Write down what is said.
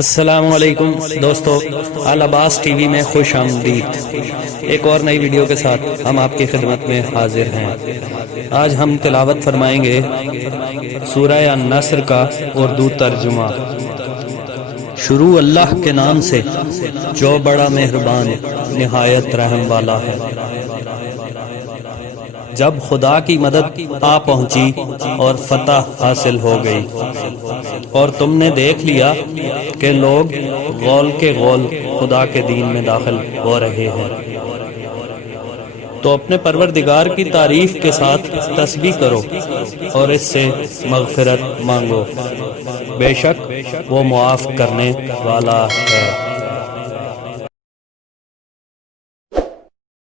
السلام علیکم دوستو، العباس ٹی وی میں خوش آمدید۔ ایک اور نئی ویڈیو کے ساتھ ہم آپ کی خدمت میں حاضر ہیں۔ آج ہم تلاوت فرمائیں گے سورہ النصر کا اردو ترجمہ۔ شروع اللہ کے نام سے جو بڑا مہربان نہایت رحم والا ہے۔ جب خدا کی مدد آ پہنچی اور فتح حاصل ہو گئی اور تم نے دیکھ لیا کہ لوگ غول کے غول خدا کے دین میں داخل ہو رہے ہیں، تو اپنے پروردگار کی تعریف کے ساتھ تسبیح کرو اور اس سے مغفرت مانگو، بے شک وہ معاف کرنے والا ہے۔